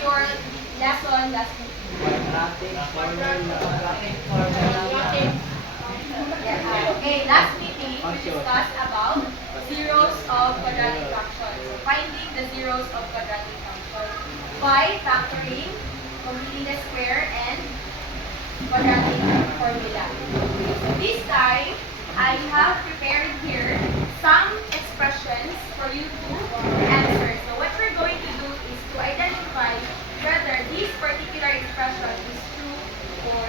your lesson last week? Okay, last meeting we discussed about zeros of quadratic function. So finding the zeros of quadratic function by factoring, completing the square, and quadratic formula. So this time, I have prepared here some expressions for you to answer. So what we're going to do is to identify whether this particular expression is true or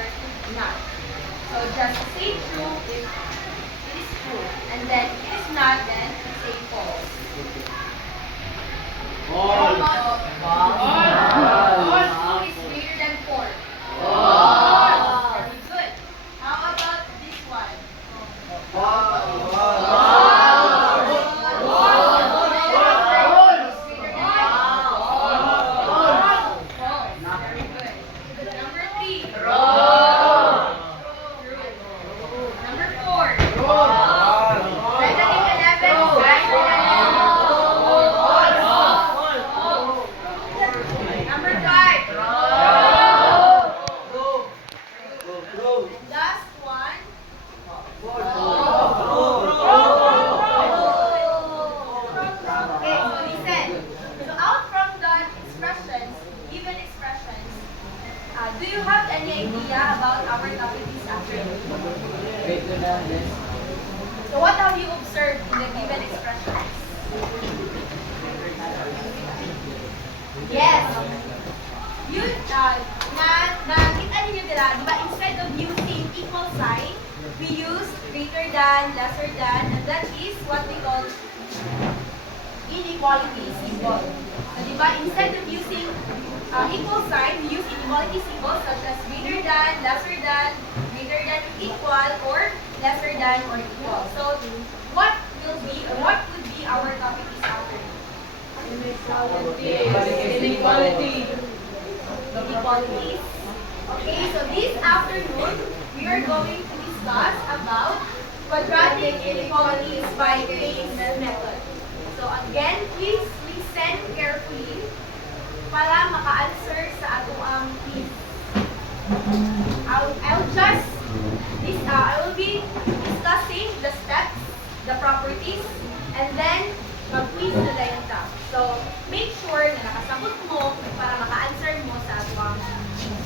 not. So just say true if it is true, and then if it is not, then say false. False. False. 2 is greater than 4. Very good. How about this one? Very good. Number 3. Number 4. Negative 11 is greater than 11. Number 5. Last one. Okay, so listen. So out from the expressions, given expressions, do you have any idea about our topic this afternoon? So what have you observed in the given expressions? Yes. You, nakita ninyo nila, di ba, instead of using equal sign, we use greater than, lesser than, and that is what we call inequality symbol. So, di ba, instead of using equal sign, we use inequality symbols such as greater than, greater than equal, or lesser than or equal. So, what will be, or what would be our topic this afternoon? Inequality. Inequalities. Okay, so this afternoon, we are going to discuss about quadratic inequalities by Bayes' method. So again, please listen carefully para maka-answer sa atong quiz. I will be discussing the steps, the properties, and then mag-quiz na tayo ta. So, make sure na nakasagot mo para maka-answer mo sa atong quiz.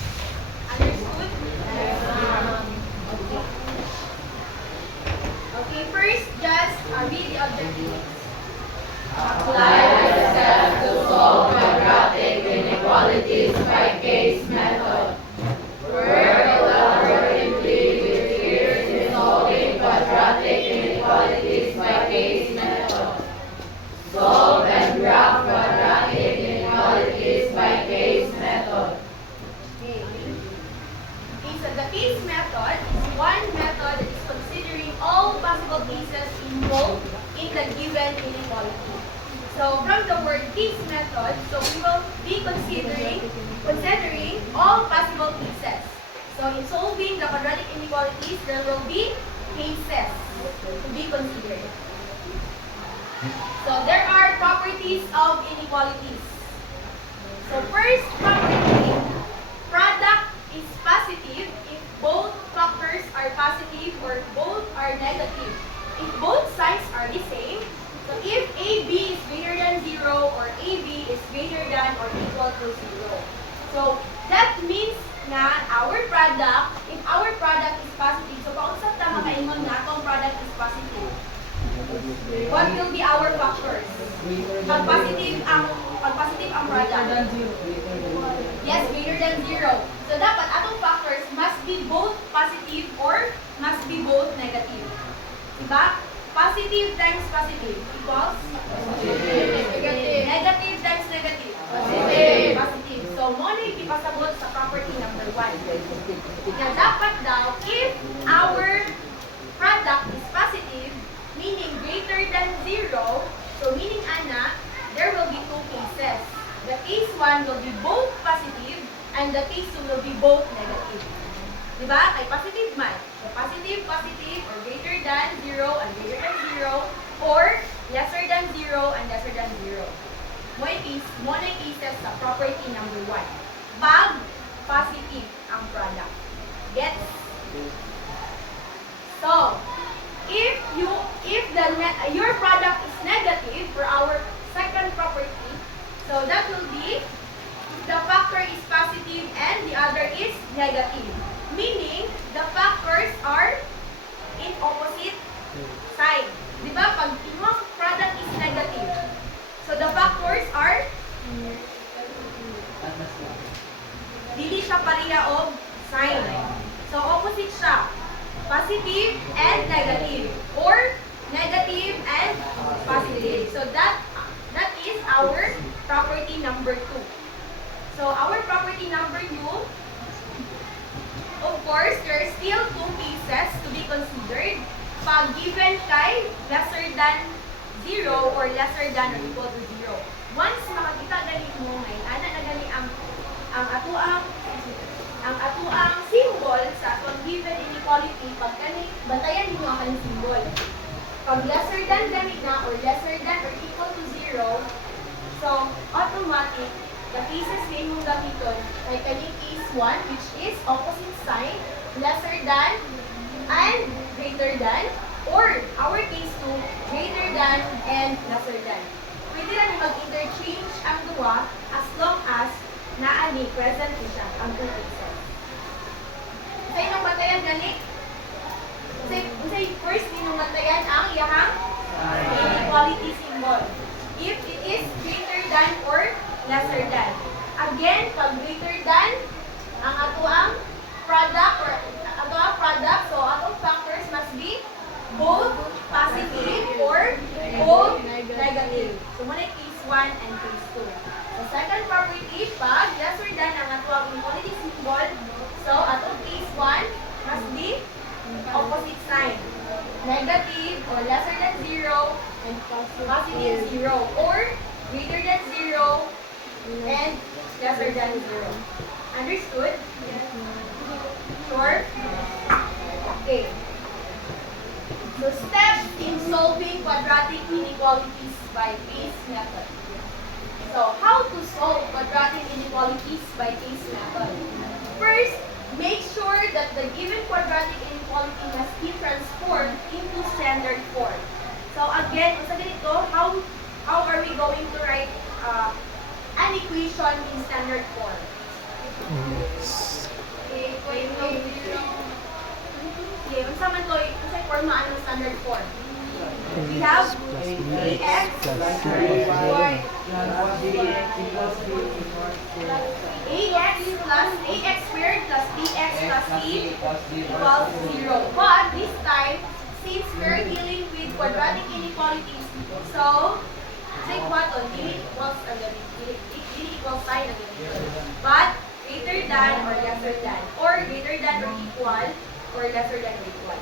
Understood? Okay. Okay, first, just read the objectives. Apply the steps to solve quadratic inequalities by Bayes' method. Work collaboratively with peers in solving quadratic inequalities by Bayes' method. Solve and graph quadratic inequalities by Bayes' method. Okay. Okay, so the Bayes method is one method that is considering all possible cases involved in the given inequality. So from the word Bayes method, so we will be considering all possible cases. So in solving the quadratic inequalities, there will be cases to be considered. So there are properties of inequalities. So first property, product is positive if both factors are positive or both are negative. If both sides are the same, so if AB is greater than 0 or AB is greater than or equal to 0. So that means na our product, if our product is positive, so pausap ta makaingon na itong product is positive. What will be our factors? Pag positive ang product. Yes, greater than 0. So dapat atong factors must be both positive or must be both negative. Diba? Positive times positive equals? Positive. Negative times negative? Positive. Positive. So, mo na ipasabot sa property number 1. Na dapat daw, if our product is positive, meaning greater than 0, so meaning ana, there will be two cases. The case 1 will be both positive and the case 2 will be both negative. Diba? Ay positive man. So, positive, positive, or greater than 0 and greater than 0, or lesser than 0 and lesser than 0. mo na cases sa property number 1. Pag positive ang product. Gets? So, if your product is negative for our second property, so that will be the factor is positive and the other is negative. Meaning, the factors are in opposite side. Di ba? Pag yung product is negative, so the factors are dili siya pareha og sign. So, opposite siya. Positive and negative. Or, negative and positive. So, that is our property number 2. So, our property number 2, of course, there are still 2 cases to be considered. Pag given kay lesser than 0 or lesser than or equal to 0. Once makakita gani mo ngay ana na gani ang atuang symbol sa atong given inequality, pag kani bantayan niyo ang kaning symbol. Pag lesser than gani na or lesser than or equal to 0, so automatic the cases na imong gamiton ay kaning case 1 which is opposite sign, lesser than and greater than, or our case 2, greater than and lesser than. Pwede lang mag-interchange ang duwa as long as naani present siya ang 2 cases. Sa inyong batayan gani? Sa first inyong batayan ang iyahang inequality symbol. If it is greater than or lesser than. Again, pag greater than ang atuang product or atuang product, so atong factors must be both positive or both negative. So muna case 1 and case 2. So second property, pag lesser than ang atuang inequality symbol, so atong case 1 must be opposite sign. Negative or lesser than 0 and positive 0 or greater than 0 and lesser than 0. Understood? Sure? Okay. So steps in solving quadratic inequalities by case method. So how to solve quadratic inequalities by case method? First, make sure that the given quadratic inequality has been transformed into standard form. So again, sa ganito, how are we going to write an equation in standard form? Okay, unsa man to, unsa forma ng standard form? We have ax plus ax squared plus bx plus c equals 0. But this time, since we're dealing with quadratic inequalities, so say what on dili equals sign again. But greater than or lesser than, or greater than or equal or lesser than or equal.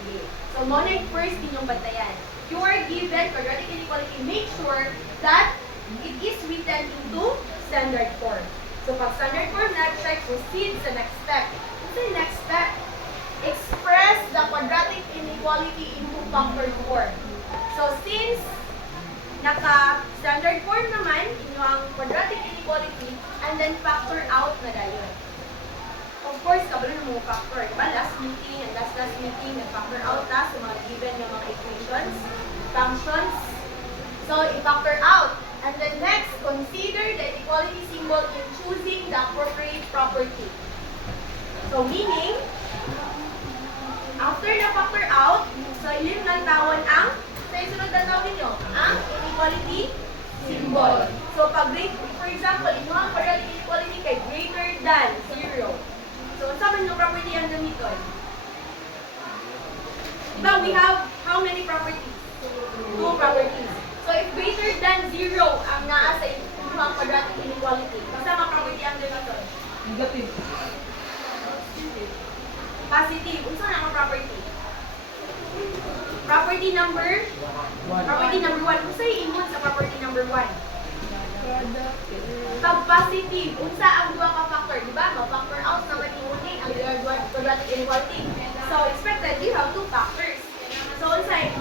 Sige. So muna yung first ninyong bantayan. You are given quadratic inequality, make sure that it is written into standard form. So pag standard form na, try proceed sa next step. What's the next step? Express the quadratic inequality into factor form. So since naka-standard form naman inyo ang quadratic inequality and then factor out na dayon. Of course, kabalo mo factor. Diba? Last meeting and last meeting, nag-factor out ta sa mga given ng mga equations, functions. So, i-factor out. And then next, consider the inequality symbol in choosing the appropriate property. So, meaning, after na-factor out, so ilim lang tawon ang sa isunod na tawon ninyo, ang inequality symbol. So, pag for example, ino ang quadratic inequality kay greater than 0. So, sa man yung property ang gamiton? Diba, we have how many properties? 2 properties. So, if greater than 0 ang naa sa inyong quadratic inequality, basta mga property ang gamiton? Negative. Positive. Unsa na ang property? Property number 1. Unsa i-ingon sa property number 1? Pag positive, unsa ang duha ka factor, di ba? Ma-factor out naman iuni ang quadratic inequality. So, expected you have 2 factors. So, unsa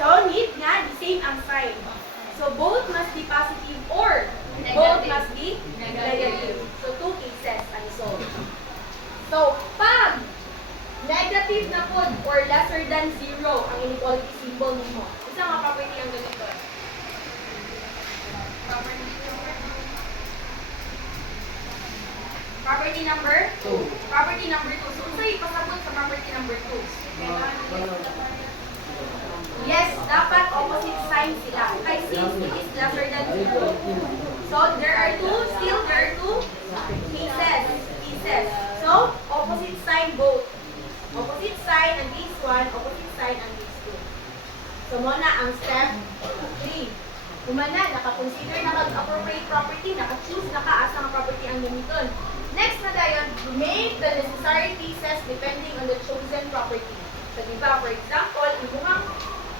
so need nga the same ang sign. So both must be positive or both Negative. must be Negative. negative. So two cases unsolved. So pag negative na po or lesser than 0 ang inequality symbol nimo, isa mga property ang ganito. Property number 2. Property number 2. So unsay ipasabot sa property number 2? Yes, dapat opposite sign sila. Kay since it is lesser than 0. So there are two cases. So opposite sign both. Opposite sign ang case 1, opposite sign ang case 2. So muna ang step 3. Kumana, naka-consider na mag-appropriate property, naka-choose na ka asa nga property ang gamiton. Next na dayon, make the necessary cases depending on the chosen property. So diba, for example,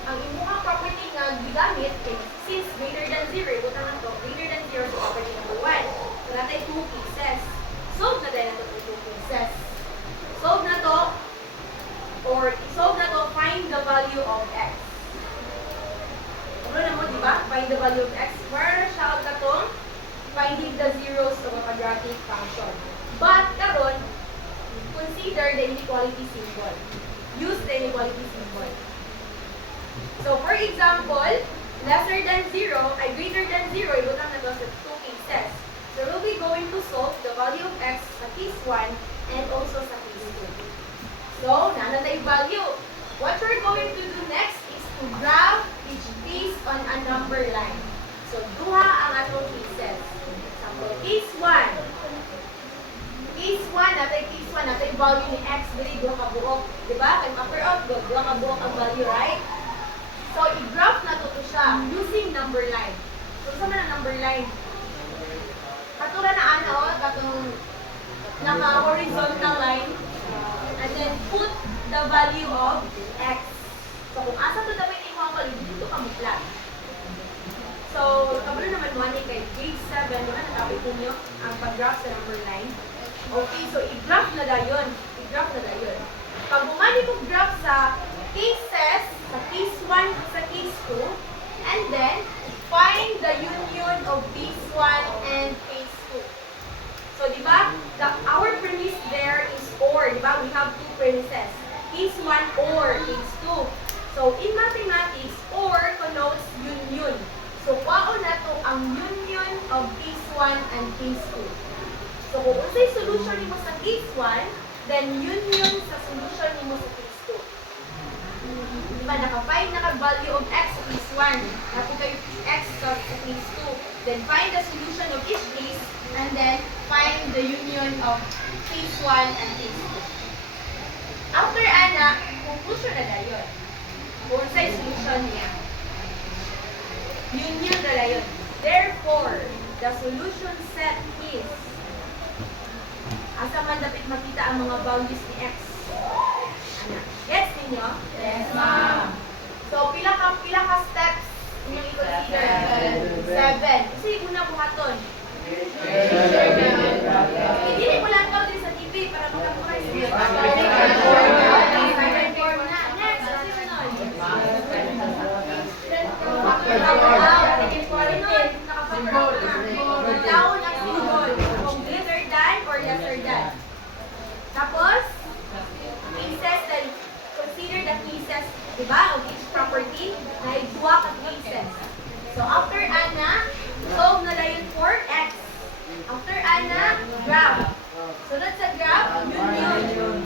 ang imuhang property nga gigamit is since greater than 0, ibutang na to, greater than 0 sa property number 1. So natay 2 cases. Solve na dahil na to 2 cases. Solve na to, find the value of x. Ano na mo, di ba? Find the value of x. Where siya ka to? Finding the zeros of a quadratic function. But, karon, consider the inequality symbol. Use the inequality symbol. So, for example, lesser than 0 ay greater than 0, ibutang na to sa 2 cases. So, we'll be going to solve the value of x sa case 1 and also sa case 2. So, nanatay value. What we're going to do next is to graph each case on a number line. So, duha ang atong cases. Example, case 1. Case 1, natay value ni x, dili duha ka buok. Diba? Kay upper out, duha ka buok ang value, right? So, i-graph na to siya using number line. So, saan man ang number line? Katula na katong naka-horizontal line. And then, put the value of x. So, kung asa to dapat yung mga dito ka mag-plot. So, kabalo naman mo kay grade 7, diba natapit ninyo ang pag-graph sa number line. Okay, so i-graph na dayon. Pag bumani mo graph sa cases, sa case 1 at sa case 2, and then, find the union of case 1 and case 2. So, di ba, our premise there is or, di ba? We have two premises. Case 1 or case 2. So, in mathematics, or connotes union. So, kwaon na to ang union of case 1 and case 2. So, kung unsay solution nimo sa case 1, then union sa solution nimo sa case 2. Diba, naka-find naka-value of x sa case 1. Napo kayo x sa case 2. Then, find the solution of each case, and then, find the union of case 1 and case 2. After ana, conclusion na dayon. Kung unsay solution niya. Union na dayon. Therefore, the solution set is asa man dapat makita ang mga values ni x. Ana. Gets ninyo? Yes, ma'am. So, pila ka steps inyong i-consider? 7. Kasi una buhaton. Hindi ko lang ito sa TV para makakuha Tapos, cases, then consider the cases, diba, of each property na idua ka cases. So, after ana, solve na dayon for x. After ana, graph. Sunod sa graph, union.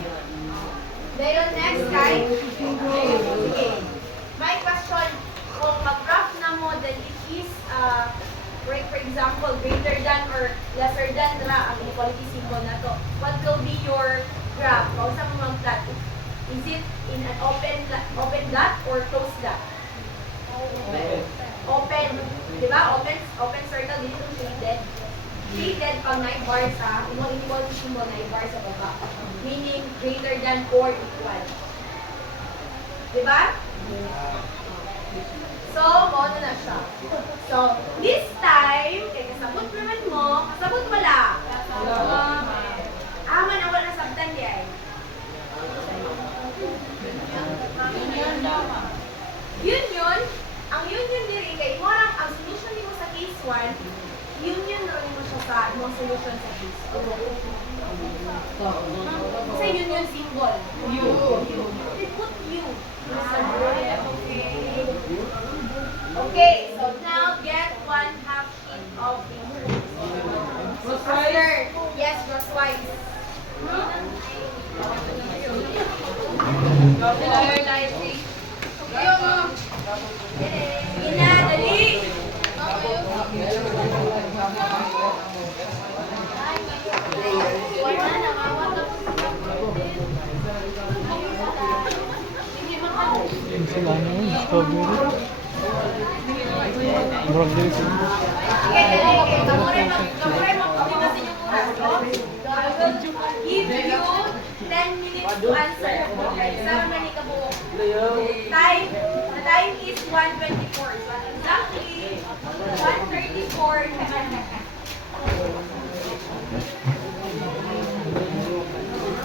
Dayon next kay, okay. My question, kung mag-graph na mo, then it is, for example, greater than or lesser than ra ang inequality symbol na to. What will be your graph? Kung saan mo mag-plot? Is it in an open dot or closed dot? Open. Diba? Open circle, dito yung shaded. Shaded pag na-bar sa, yung inequality symbol na-bar sa baba. Meaning greater than or equal. Diba? So, mauna na siya. So, this time, kaya kasabot naman mo, kasabot wala. Man, wala na sabtan di ay. Union, ang union diri kay mo ang mo solution sa case. Kasi yun yung symbol. You. We put you. Okay, so now get 1/2 sheet of paper. Master, yes, cross twice. Sige na, dali! Yung sila na yun, strawberry. Murag din sila. Sige, dali. Kamuray mag-pagdimasin yung oras. I will give you 10 minutes to answer. Sama na ni Kabuo. Time, the time is 1:24. So exactly 1:34.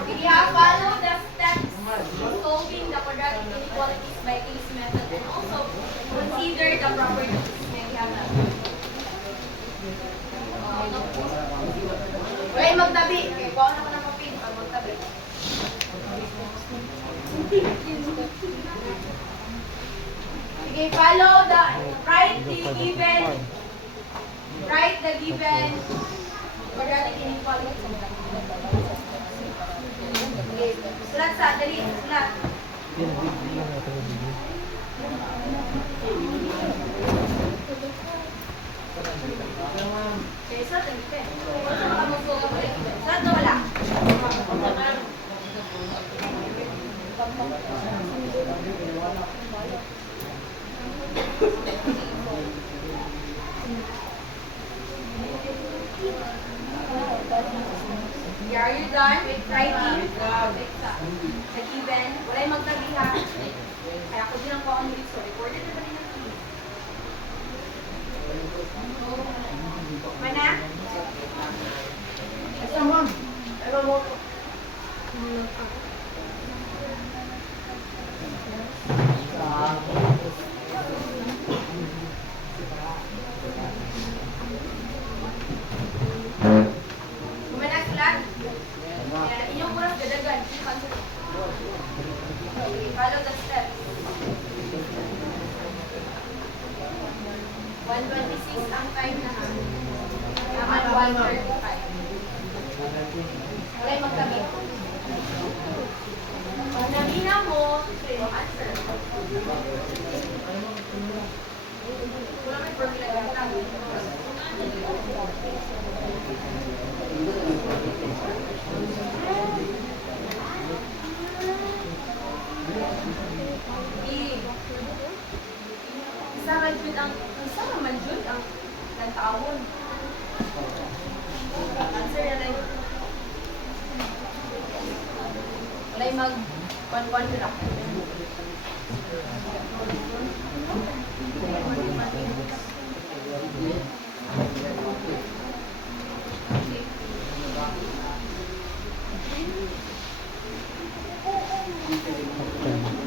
We have followed the steps in solving the quadratic inequalities by case method and also consider the properties. May we have that. Okay, magtabi. Okay, kuha na ko ng mapin. Magtabi. Okay, follow the, write the given quadratic inequality. Okay, sulat sa, dali, sulat. Okay, sulat ang given. Ano ka magsulat ulit? Sulat na wala. Okay, are you done with writing? The given. Wala yung magtabi ha. Kaya ako din ang kuha mo dito. Recorded na ba rin ang key? Mana? Kumana sulat? Kaya inyong oras gadagan. Okay, follow the steps. 1:26 ang time na ha. Naman 1:35. Wala yung magtabi. Pag namina mo, ito yung answer. Wala may formula gata. Isa man jud ang nagtaawon. Answer na rin. Walay mag-1-1 yun ako.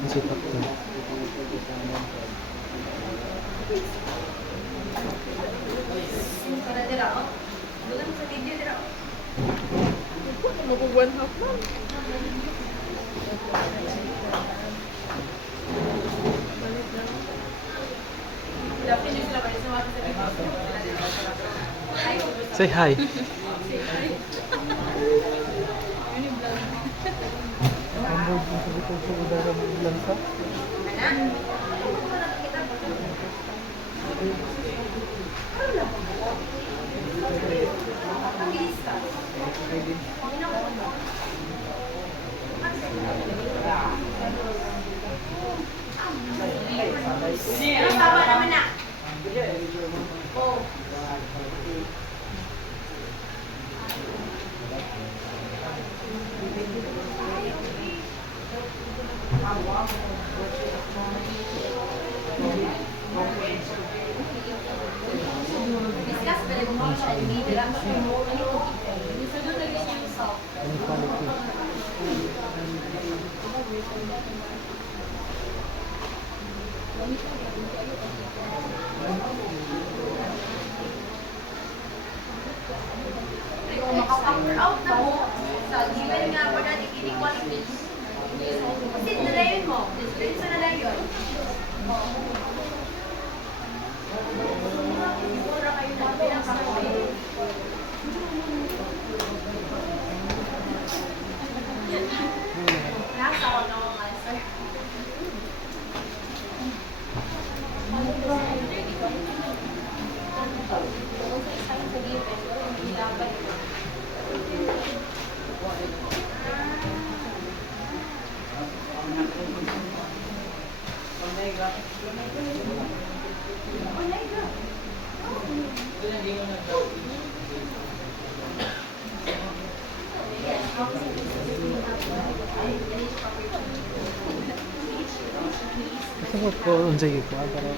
Masih takut. Para dira, oh. Doon sa video dira, oh. Mag-1 half lang. Dapat yung sila pa rin sa mga sa video. Say hi. Ambod mo sa likod sa udara mo lansa. Ana? Ano ba nakikita mo? Ano lang? Ang bilis ka. Pero tama naman na. Oh. Discuss ba rin mo siya? Hindi nila ba? Gusto doon naging yung salt. factor out na mo sa given nga quadratic inequalities. Kasi nalayon mo. Dito sa nalayon. Siguro kayo na pinakakulit. Nasa ako na ako answer. Gusto ko po unsay ko pero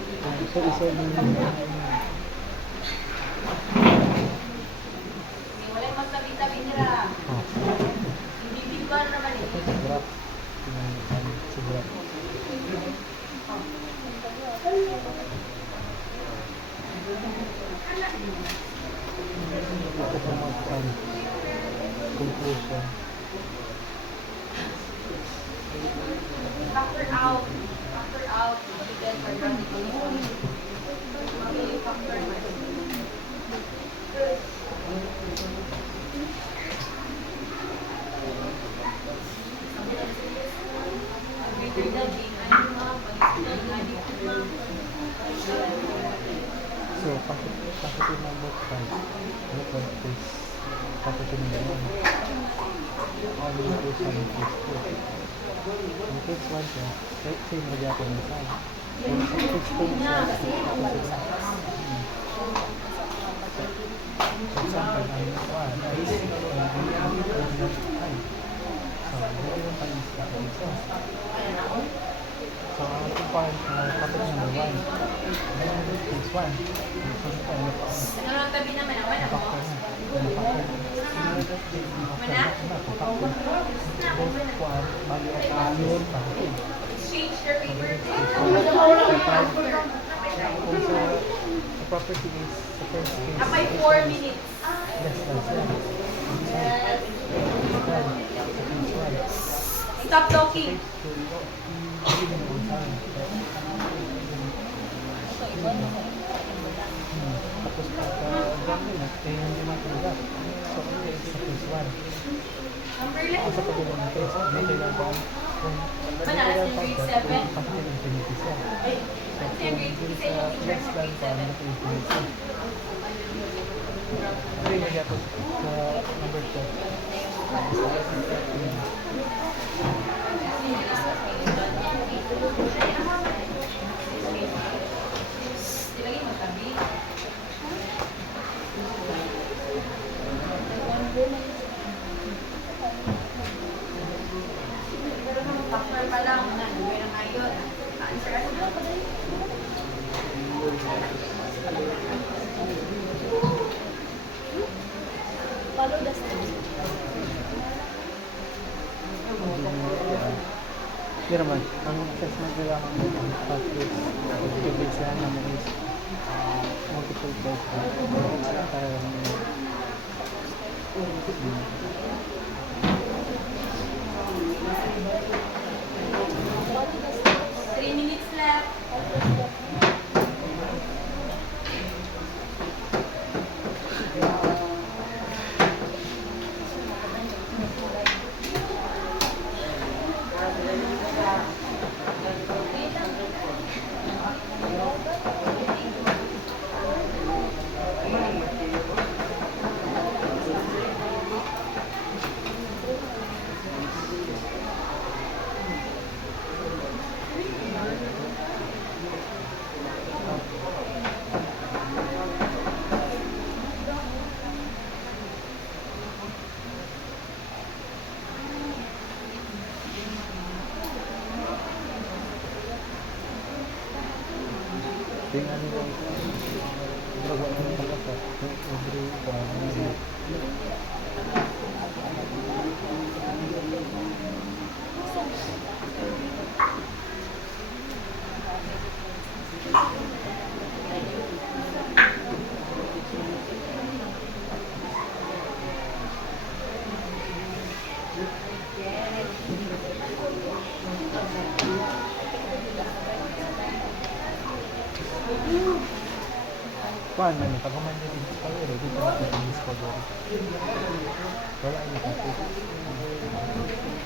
iso Wala yung magtabi-tabi nila. oh Individual naman eh. siguro siguro ito sa mga conclusion Factor out. Factor out. Given quadratic inequality. Okay, factor man. Greater than being animal, pag-isipin, animal. so positive na both sides look at this positive na yun all the equation in case 2 in case 1 siya same na dyan ng side in case 2 siya for example ang 1 is so dito yung palis ka so ang ating part topic number 1 case 1 Ano lang tabi naman ako? Ano ko? Exchange your paper. The property is the first case. Apay 4 minutes. Yes, that's it. Stop talking. Tapos pagka-gamit na, hindi matanggap. So, it's the case 1. Numberless. Sa pagdating ng case, may kailangan kung Manalas yung grade 7. positive infinity siya. Ay, So, kasi kung yung grade dun 6 sa yung teacher less mo than grade 7. 1, naka-infinity siya. So, yun yung sa number 2. Dilagay mo tabi. Factor pa lang. Ano na ngayon? Answer ako na. Follow the steps. Hindi naman, ang assessment nila ang practice, pag-ibig naman is multiple choice. Para naman 3 minutes left. tingnan nila dragawa ng pagkasa every kuan man pag human na din sa pero di pa natin ang discovery. Wala yung topic.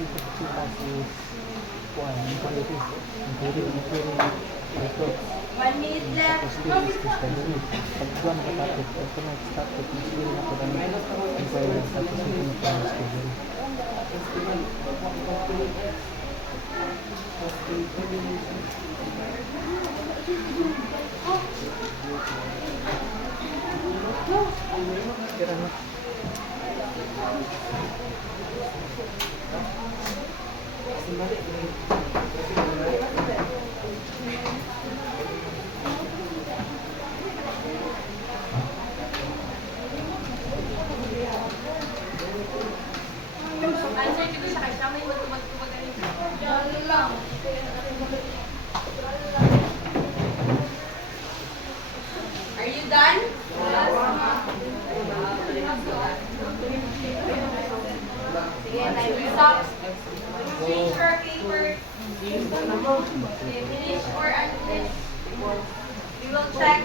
Ito is kuan impurity. Ito. 1 minute left. Tapos this is discovery. Pag kuan na topic, ito na topic is hindi na ko dami. Inquiry tapos ito na kuan discovery. Kira na. Answer ko siya kay siya may magtumagaling. Yan lang. Are you done? Sige, time is up. Change your paper. Okay, finish or unfinish. We will check.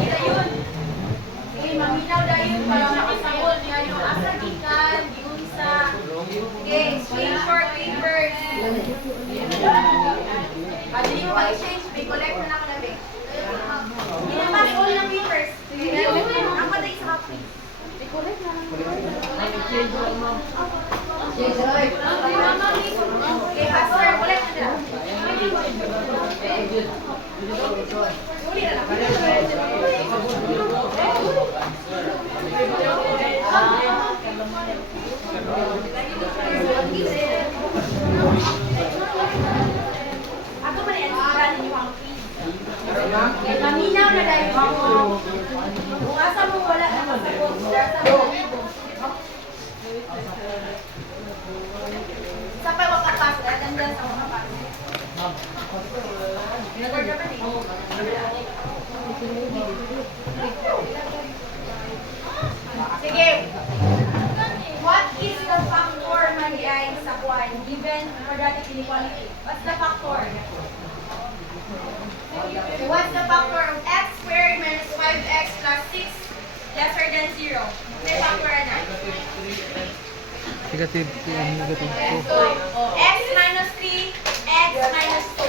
Kita yun. Sige, maminaw dahil para makasabot nga yung asa gikan, yun sa... Sige, exchange your papers. Dili mo mag-exchange, may collect na ako na big. Hindi naman, all ng papers. Sige, ang paday sa copy. May collect na lang. Okay, faster, collect na lang. Uli na lang. Ako ba na yan? Ninyo ang fees. Kaya maminaw na dahil mo. Kung asa mo wala na masagot, dasa mo. Sa pa wakapas, ganda sa wakapas. Nag-order ba niyo? Sige. What is the factor maniay sa kwan given quadratic inequality? What's the factor? So what's the factor of x squared minus 5x plus 6 lesser than 0? May factor na. Negative negative 2. So, x minus 3, x minus 2.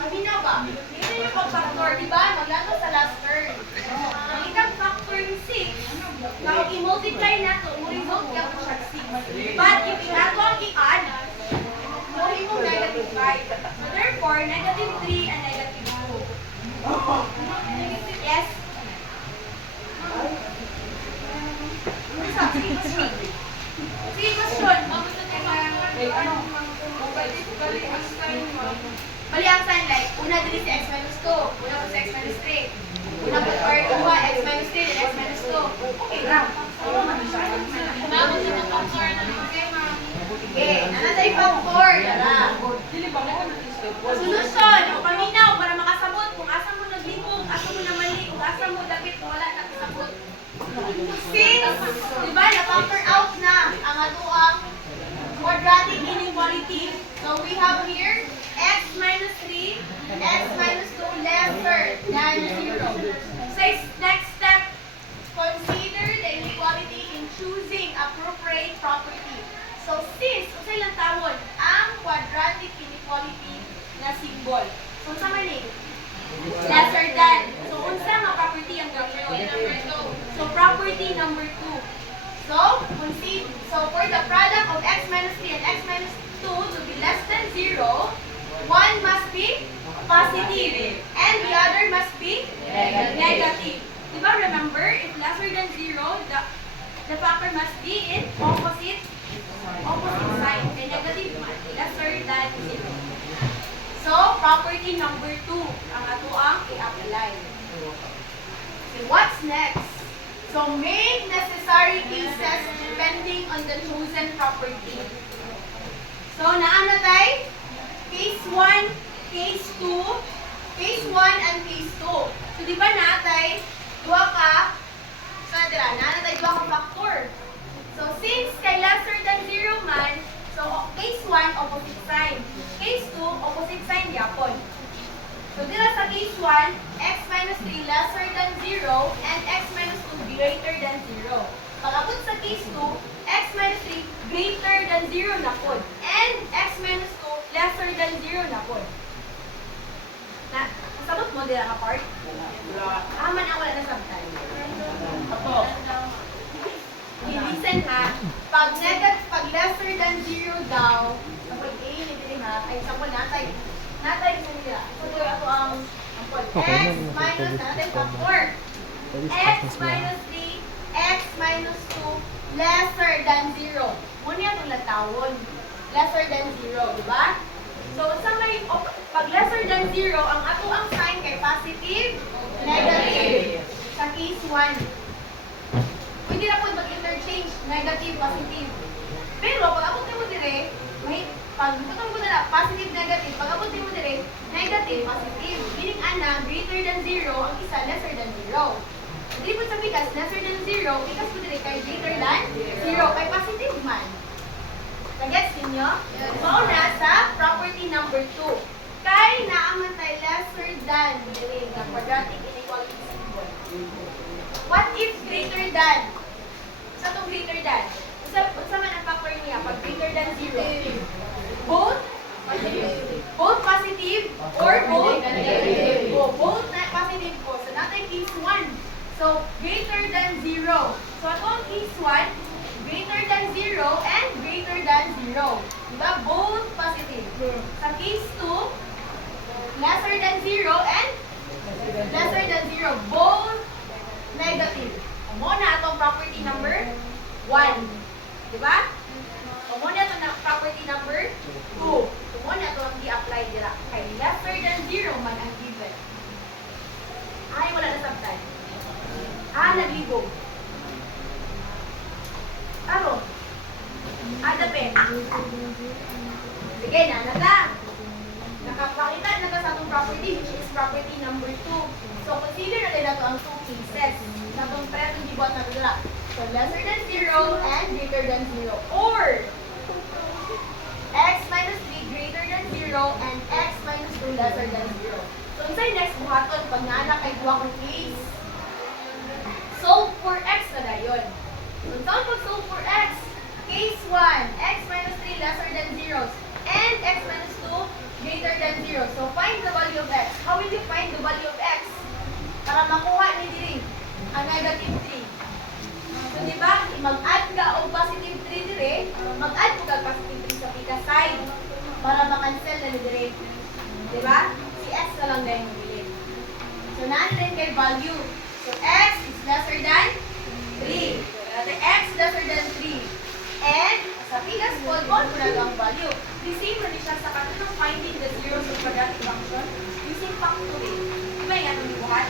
Maminaw ba? Dito yung pag-factor, di ba? Maglato sa last term. Ang ikang factor ni 6, kapag i-multiply na to, mo-result ka po siya 6. But if inato ang i-add, mo mo negative 5. So therefore, negative 3 and negative 2. Yes? Sige, question. Sige, question. Bali ang sign like, una din si x minus 2, una po si x minus 3. Una po, or una x minus 3, then x minus 2. Okay, lang. Okay, another factor. Yara. Solution. O paminaw para makasabot kung asa mo naglingkog, asa mo na mali, kung asa mo dapit, kung wala nakasabot. Since, di ba, na-factor out na ang atuang quadratic inequality. So we have here x minus 3, x minus 2 lesser than 0. So next step, consider the inequality in choosing appropriate property. So since, usay lang tawon, ang quadratic inequality na symbol. So unsa man ni? Lesser than. So unsa nga property ang gagawin? So property number 2. So for the product of x minus 3 and x minus 2 to be less than 0, one must be positive and the other must be negative. Diba remember, if lesser than 0, the factor must be in opposite sign. And negative man, lesser than 0. So property number 2 ang ato ang i-apply. So what's next? So make necessary cases depending on the chosen property. So naana tay? Case 1, case 2, case 1 and case 2. So di ba natay, duha ka So, natira, nanatay dua ka factor. So, since kay lesser than 0 man, so, case 1, opposite sign. Case 2, opposite sign yapon. So, dira sa case 1, x minus 3 lesser than 0 and x minus 2 greater than 0. Pag-abot sa case 2, x minus 3 greater than 0 na po. And x minus 2 lesser than 0 na po. Na, sabot mo dira ka part? Man ang wala na subtitle. I-listen ha. Pag lesser than 0 daw, kapag A, nito ha, ay sa mo natay sa nila. So, dito ako ang Okay, x minus natin factor. X minus 3, x minus 2, lesser than 0. Muna itong latawon. Lesser than 0, di ba? So, sa may, pag lesser than 0, ang ato ang sign kay positive, negative. Sa case 1. Pwede na po mag-interchange, negative, positive. Pero, pag abot mo dire, pag butong mo na positive, negative, pag abot mo dire, negative, positive. Meaning, ana, greater than 0, ang isa, lesser than 0. Hindi po sa bigas, lesser than 0, bigas po dire kay greater than 0, kay positive man. Nagets ninyo? Mauna sa property number 2. Kay naaman tayo lesser than, dire, nga quadratic inequality symbol. What if greater than? Sa itong greater than, unsa man ang factor niya pag greater than 0? Both positive or both negative? Both positive po. So, natin case 1. So, greater than 0. So, itong case 1, greater than 0 and greater than 0. Diba? Both positive. Sa case 2, lesser than 0 and lesser than 0. Both negative. Muna itong property number 1. Diba? Muna itong property number 2. Muna itong i-apply dira. Kay lesser than 0 man ang given. Ay, wala na subtype. Naglibog. Aro. Dapit. Sige, nata. Nakapakita na sa itong property, which is property number 2. So, consider natin na ito ang 2 cases. Na itong present gibuhat na dira. So, lesser than 0 and greater than 0. Or, x minus 3 greater than 0 and x minus 2 lesser than 0. So, sa next buhaton, pag naanak ay duwa kong case, solve for x na dayon. So, saan pag-solve for x? Case 1, x minus 3 lesser than 0 and x minus 2 greater than 0. So, find the value of x. How will you find the value of x? Para makuha ni diri ang negative 3. So, di ba? Mag-add ka o positive 3 dire, mag-add mo ka positive 3 sa pika side para makancel na ni dire. Di ba? Si x na lang dahil mabili. So, natin kay value. So, x is lesser than 3. Natin x lesser than 3. And, sa pikas po, mo na ang value. The same na siya sa katulong finding the zeros of quadratic function using factoring. Di ba yung atong buhat?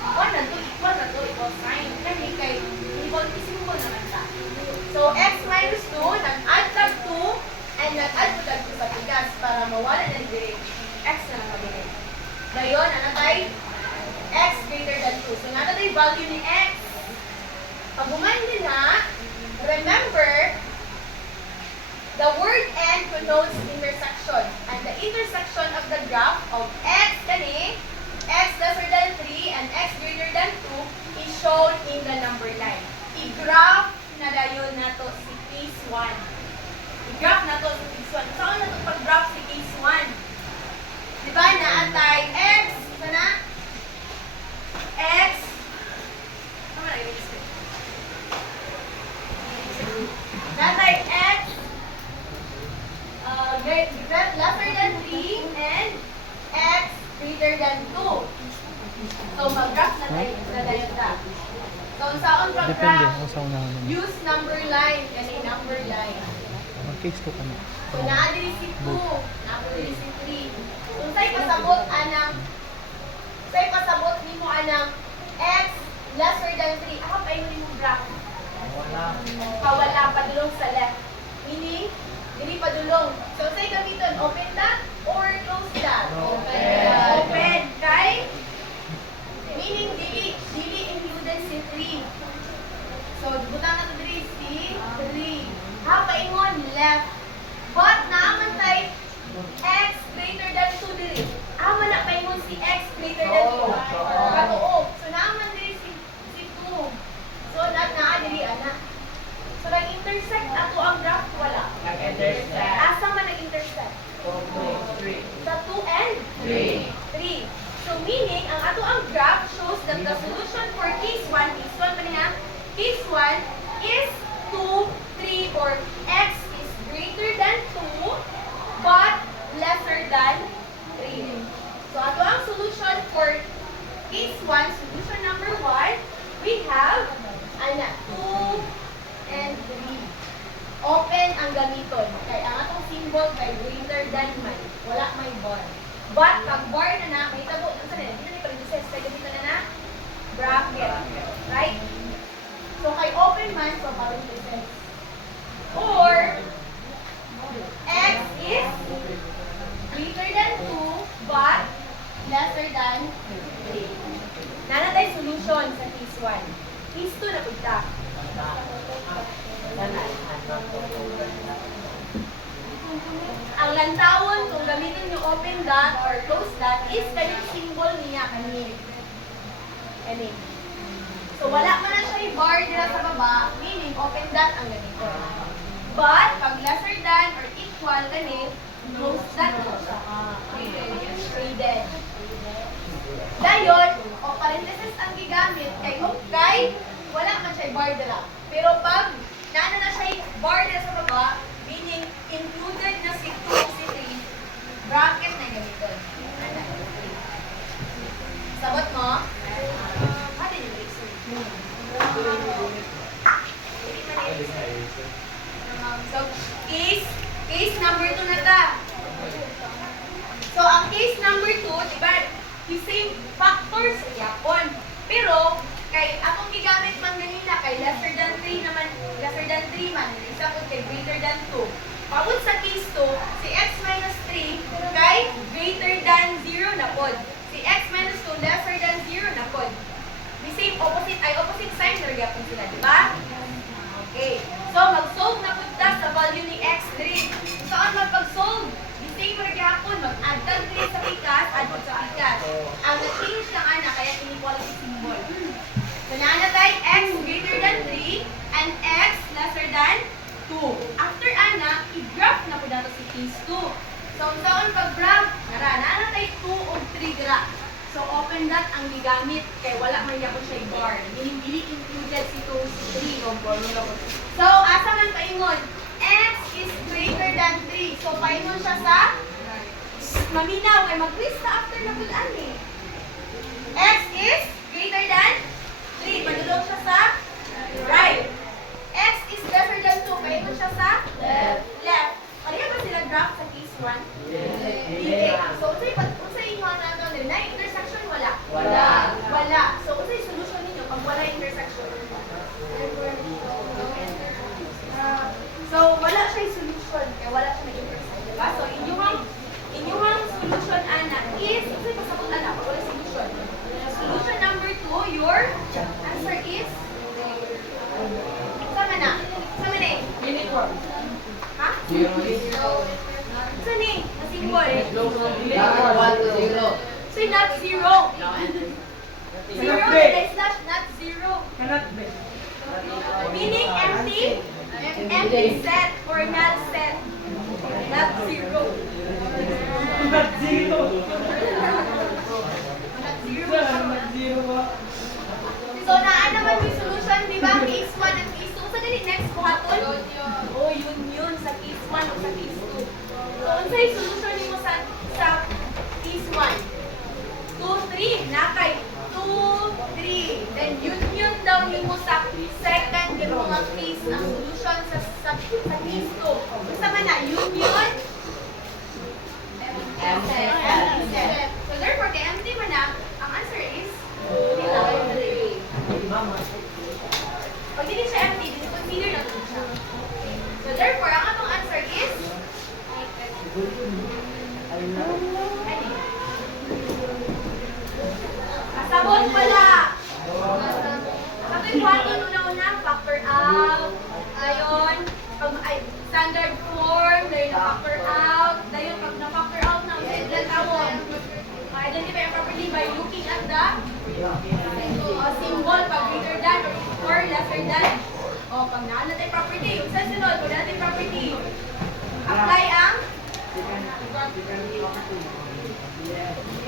1 na 2 equal sign. Kaya kay inequality symbol naman siya. So, x minus 2, nag-add tag 2, and nag-add po tag 2 sa pikas para mawala na yung x na lang mabili. Dayon, tayo x greater than 2. So, tayo value ni x. Pag din ha, remember, the word and connotes intersection. And the intersection of the graph of x kani, x lesser than 3 and x greater than 2 is shown in the number line. I-graph na dayon na to si case 1. I-graph na to si case 1. Saan na to pag-graph si case 1? Diba naatay x, sana? X, ano na i-x? Naatay x, lesser than 3 and x greater than 2. So, mag-graph na tayo ta. So, saan Depende. pag-graph? Ang sa unahan naman. Use number line. Kasi number line. Mag-case 2 ka na. So, naadiri si 2. Naadiri si 3. So, sa'y pasabot nimo anang x lesser than 3. Ako pa yung graph. Wala padulong sa left. Meaning, dili padulong. So, sa'y gamiton, open ta or close ta? Open. Kay? Meaning, dili included si 3. left. But naaman tayo x greater than 2 diri. Ama na pa yun si x greater than 2. Katuog. So naaman diri si 2. So naa diri ana. So nag-intersect ato ang graph wala. Nag-intersect. Asa man nag-intersect? 3. Sa 2 and 3. So meaning, ang ato ang graph shows that the solution for case 1 pa niya, case 1 is 2, 3, or x is greater than 2, but lesser than 3. So ato ang solution for case 1, solution number 1, we have, 2 and 3. Open ang gamiton. Kaya ang atong symbol kay greater than man. Wala may bar. But pag bar na may tabo. Ano saan hindi na parentheses. Kaya dito na bracket. Right? So kay open man, so parentheses. Or, x is greater than 2, but lesser than 3. Nanatay solution sa case 1. Case 2 na punta. Ang lantawon kung gamitin nyo open dot or close dot is kanyang symbol niya kani. So wala man na siya bar dira sa baba, meaning open dot ang ganito. But pag lesser than or equal kani, close dot mo siya. Shaded. Dayon, o parenthesis ang gigamit kay wala man siya bar dira. Pero pag naana na siya bar dira sa baba, meaning included na si 2 o si 3, bracket na gamiton. Sabot mo? Pwede yung eraser. So, case number 2 na ta. So, ang case number 2, diba, yung same factors sa yapon. Pero, kay akong gigamit man ganina kay lesser than 3 naman, lesser than 3 man, isa po kay greater than 2. Pabot sa case 2, si x minus 3 kay greater than 0 na pod. Si x minus 2 lesser than 0 na pod. The same opposite sign na gyapon sila, di ba? Okay. So mag-solve na pud ta sa value ni x 3. Saan magpag-solve? The same ra gyapon, mag-add tag 3 sa pikas, add pud sa pikas. Ang na-change lang ana kaya inequality symbol. So, naanatay x greater than 3 and x lesser than 2. After ana, i-graph na po dato si case 2. So, saan pag-graph? Naanatay 2 o 3 gra. So, open dot ang gigamit kay wala man yapon siya bar. Dili included si 2 si 3. So, asa man paingon? X is greater than 3. So, paingon siya sa maminaw kay mag-quiz na after na po ani. X is greater than 3. Madulog siya sa right. X is lesser than 2. Kaya ito siya sa left. Pareha ba sila graph sa case 1? Yes. So, unsay inyo na ito? Na intersection? Wala. Wala. So, unsay solution ninyo pag wala intersection? So, wala siya solution. Kaya wala siya na-intersect. Diba? So, inyong solution, ana, is, unsay pasapot, ana, pag wala solution. Solution number 2, your answer is sama na. Sama na eh. Uniform. Ha? 0. Saan eh? Na-symbol. 1 to 0. So, not 0. 0 is not 0. Meaning empty. Empty set or null set. Not 0. Not 0. So, naan naman yung solution, di ba? Case 1 at case 2. Sa ganit next buhaton? Oh, yun. Sa case 1 o sa case 2. So, unsay solution mo sa case 1? 2, 3. Nakay. 2, 3. Then, yun daw yung mo sa second yung mga case ang solution sa case 2. Basta man na, yun. So, therefore, kay empty man na, ang answer is pag hindi siya empty, consider na ito siya. So therefore, ang atong answer is kasabot pala. Kapag yung una-una, factor out, ayon, standard rule. na-factor out. Dayon, pag na-factor out na, ulit tawon. Identify a property by looking at the symbol pag greater than or lesser than. O, pag naan natin property, yung sa sunod, pag natin property, apply ang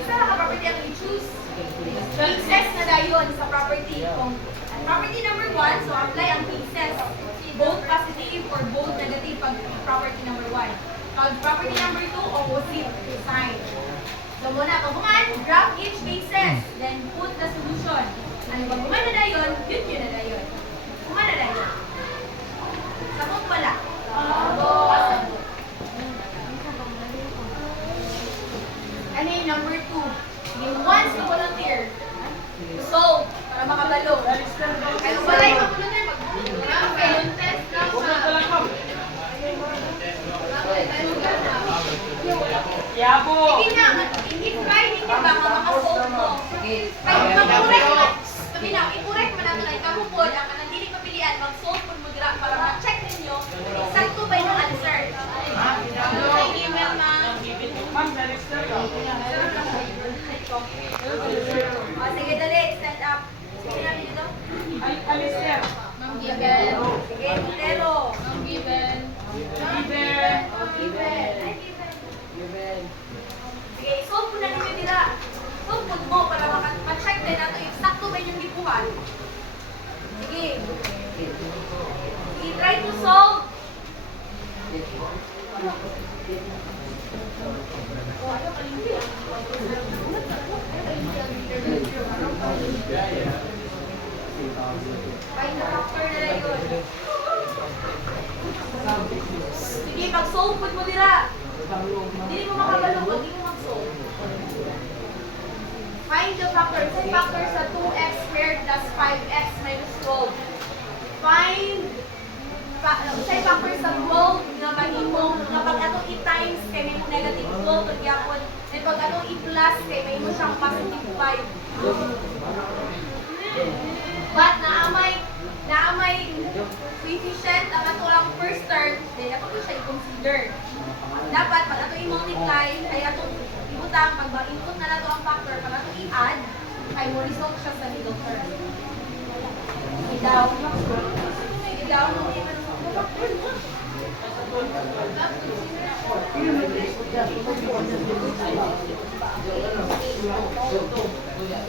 isa lang ka property ang i-choose. Cases na dayon sa property. Kung property number 1, so apply ang cases. Both positive or both negative pag property number 1. Pag property number 2, opposite sign. So muna, pag buman, graph each cases, then put the solution. Ano pag buman na dayon, yun na dayon. Buman na dayon. Sabot wala. Sabot. Ano yung number 2? Yung wants to volunteer. So, para makabalo. Kaya kung wala yung mag-volunteer, mag-volunteer test lang. Yabo! Sige na, i-try ninyo ba makasolve mo? Kaya mag-correct mo. Sabi na, i-correct mo natin ang ikamupod, ang nandili papilian, mag-solve po mo dira para ma-check ninyo, exacto ba yung answer? May email na. Ma'am, na-register ka. O, sige, dali, stand up. Sige natin dito. Alister. Ma'am Given. Sige, Montero. Ma'am Given. Given. Given. Ay, Given. Sige, solve mo na ninyo dira. Solve mo para ma-check din nato exacto ba yung gipuhan. Sige. Sige, try to solve. Oh, ayaw kalimpi. Find the factor na lang yun. Sige, pag-solve po mo dira. Hindi mo makabalo pag hindi mo mag-solve. Find the factor. Say factor sa 2x squared plus 5x minus 12. Find say factor sa 12 na mahimong na pag ato i-times kay may mo negative 12 pag yapon. Then pag ato i-plus kay may mo siyang positive 5. But naamay coefficient ang ato lang first term, then dapat ko siya i-consider. Dapat pag ato i-multiply ay ato ibutang pag input na nato ang factor, pag ato i-add ay mo result siya sa middle term. I-down mo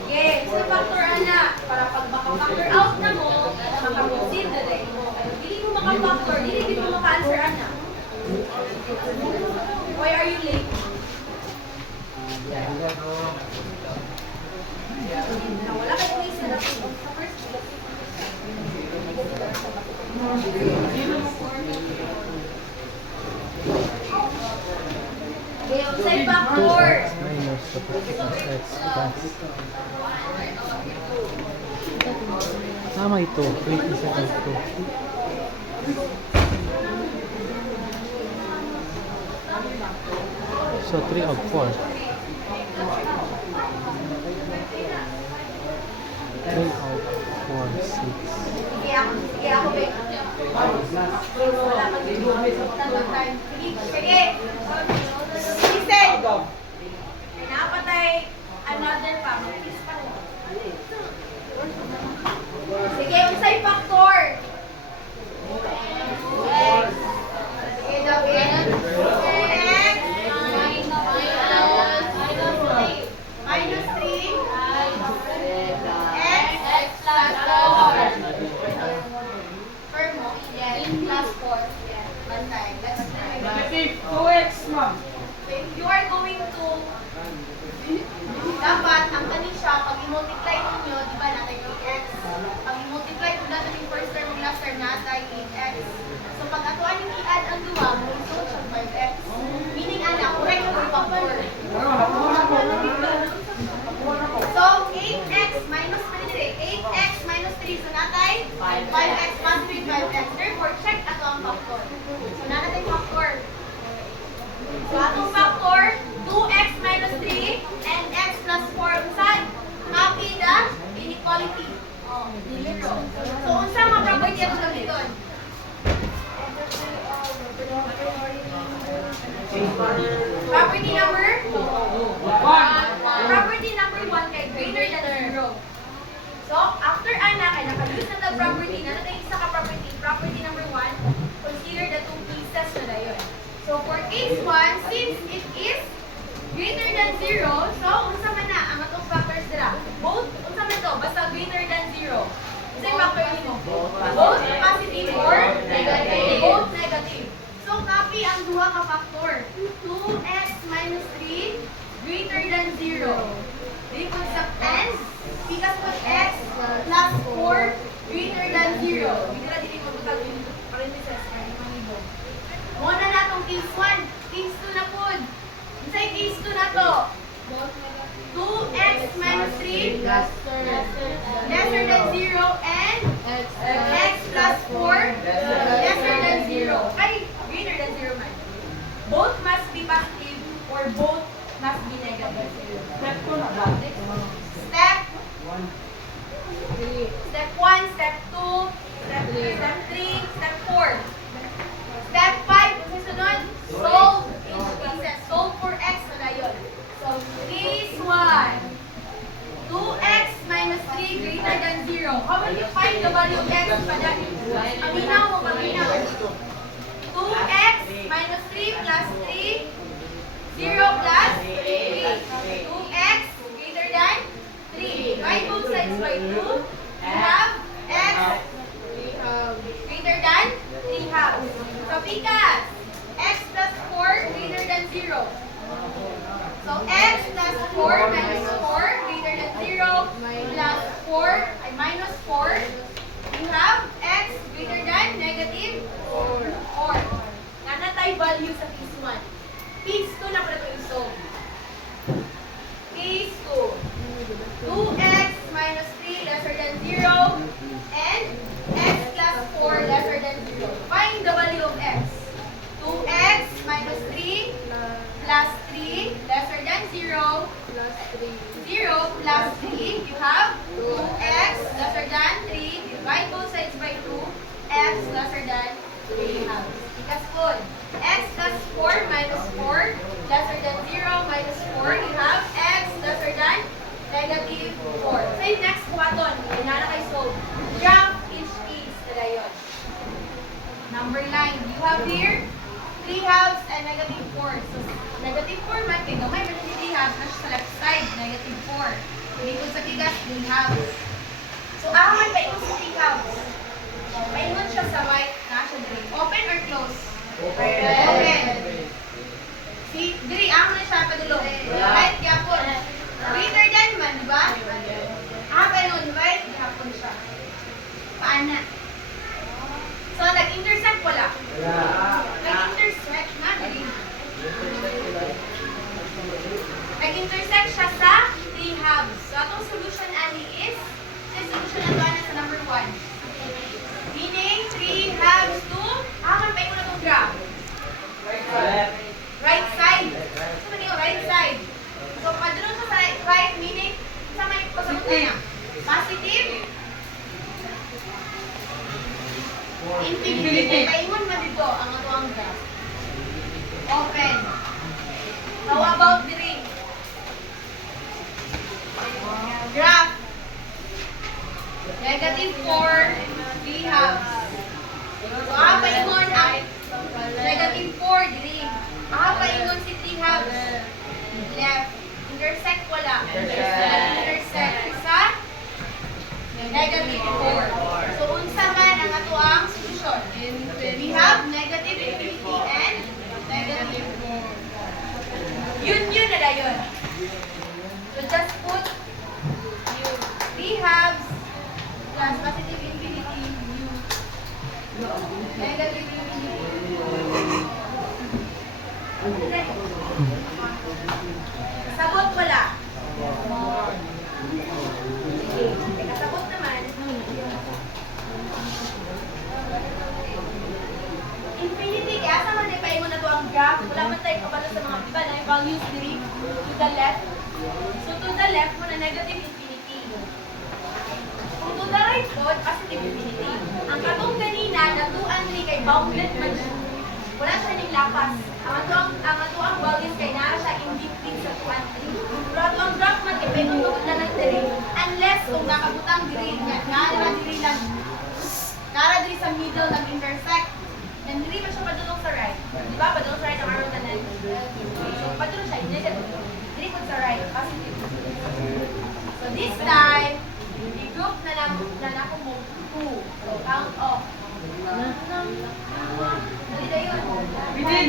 okay, so factor ana para pag maka-factor out na mo, maka-proceed na rin mo. Dili mo maka-factor, dili mo maka-answer ana. Why are you late? Wala ka po isa na sa first place. Okay, outside factor. Minus the plus x plus. Sama ito. 8 is equal to. So 3 of 4. 3 of 4, 6. Sige ako, babe. Wala pag tatlong time. Sige. Listen. May napatay another family. Sige, unsay factor. Sige, David. X minus 3. X plus 4. Firm mo? Yes. Plus 4. Yes. Bantay. Let's try. Negative 2x, ma'am. You are going to dapat ang kanin siya pag i-multiply ninyo, di ba natin 8x. Pag i-multiply kung natin yung first term yung last term natin 8x. So pag atuan yung i-add ang duwa, result siya 5x. Meaning ana, correct mo yung factor. So 8x minus 8x minus 3. So natin 5x positive 5x. Therefore, check ato ang factor. So natin factor. So atong factor, 2x minus 3 and x plus 4. Unsan? Copy the inequality. Oh, zero. So unsa mga property ato sa dito? Property number? 1. Property number 1 kay greater than 0. So, after ana, kay naka-use na the property, na natin isa ka property, property number 1, consider the two cases na dayon. So, for case 1, since it is greater than 0, so, unsa man na, ang atong factors dira. Both, unsa man to, basta greater than 0. Unsa yung factor nimo? Both positive or negative. Both negative. So, copy ang duha ka factor. 2x minus 3 greater than 0. Dili put sa ends, because put x plus 4 greater than 0. Bigla dili mo butag yung parentheses kay mangibo. Muna na tong case 1. Case 2 na pod. Unsay case 2 na to? 2x minus 3 lesser than 0 and x plus 4 lesser than 0. Ay, greater than 0 man. Both must be positive or both must be negative. Step 2 na ba? Step 1, step 2, step 3, step 4. Step 5, kung sunod, solve each cases. Solve for x na dayon. So, case 1, 2x minus 3 greater than 0. How will you find the value of x? Paminaw mo, paminaw. 2x minus 3 plus 3, 0 plus 3. 2x greater than 3. Divide both sides by 2. You have x greater than 3 halves. So, because x plus 4 greater than 0. So, x plus 4 minus 4 greater than 0 plus 4 ay minus 4. You have x greater than negative 4. Nanatay value sa case 1. Case 2 na pala ito i-solve. Case 2. 2x minus 3 lesser than 0 and x plus 4 lesser than 0. Find the value of x. 2x minus 3 plus 3 lesser than 0 0 plus 3. You have 2x lesser than 3. Divide both sides by 2. X lesser than 3 halves. Because good. X plus 4 minus 4 lesser than 0 minus 4. You have x lesser than negative 4. So yung next buhaton, inana kay solve. Graph each case na dayon. Number 9. You have here 3 halves and negative 4. So negative 4 man, kaya gamay man yung 3 halves na siya sa left side, negative 4. Hindi ko sa tigas, 3 halves. So aman pa ito sa 3 halves. Paingon siya sa right na siya diri. Open or close? Open. See, diri amo na siya padulong. Right gyapon. Greater than man, di ba? Paingon right gyapon siya. Paana? So nag-intersect wala. Nag-intersect na diri. Nag-intersect siya sa 3 halves. So atong solution ani is solution na to sa number 1. Meaning, 3 halves to, pa mo na itong graph. Right side. So, ano yung right side? So, padulong sa right, meaning, sa may pasagot na yan. Positive. Infinity. Paingon man dito ang ito ang graph. Open. How about the ring? Graph. Negative 4. 3 halves. So, paingon ang negative 4, diri. Paingon si 3 halves. Left. Intersect wala. Intersect. Isa. Negative 4. So, unsa man ang ato ang solution? We have negative infinity and negative 4. Yun na dayon. So, just put 3 halves plus positive infinity u negative infinity. Sabot wala. Sige, kasabot naman. Infinity, kaya sa man ipain mo na to ang graph. Wala man tayo kabalo sa mga iba na yung values diri to the left. So to the left mo na negative infinity. Kung to the right po, positive infinity. Ang katong kanina, natuan rin kay bounded man siya. Wala siya ning lapas. Ang ato ang values kay naa siya in between sa tuan. Pero ato ang draft man kay pwede mo na ng diri. Unless kung nakabutang diri nga, nara diri lang. Nara diri sa middle ng intersect. And diri man siya padulong sa right. Di ba? Padulong sa right ang araw tanan. So padulong siya. Diri po sa right. Positive. So this time, i-group na lang ako mo 2. So count off. Dali na yun. Within.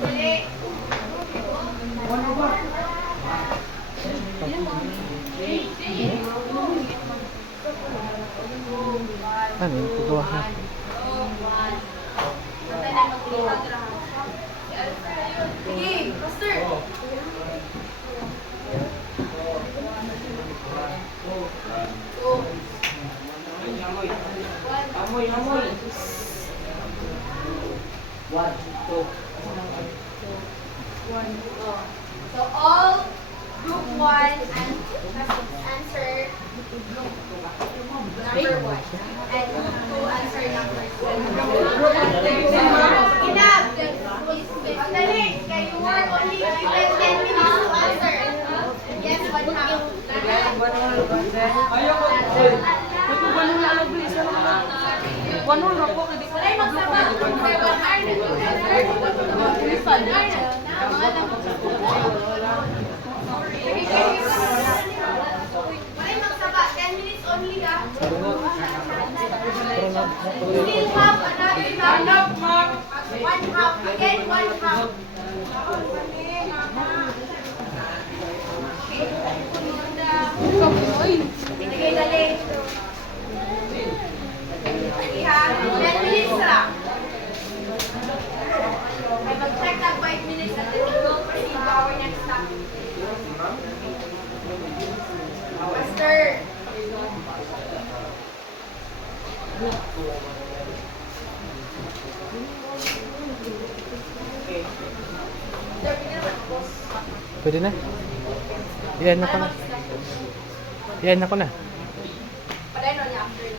Dali. One over. Ano yung pagawa na? Sige, master. Go. Amoy, amoy. One, two. So all group 1 and answer number 1 and group 2 answer number 2. Enough. Dali, kay you were only given 10 minutes to answer. Yes, one half. Ayaw ko. Ito ba nung lalagay sa mga? Wanol na po. Hindi ko Walay magsama. Kay one hour. Pulisan. Walay magsama. 10 minutes only ha. Still have another half. One half. Again, one half. Sige, dali. Iha, 10 minutes lang. Ay, mag-check tag 5 minutes at then we will proceed to our next topic. Master. Sir, bigyan naman ako. Pwede na? Iyan na ko na. Iyan na ko na.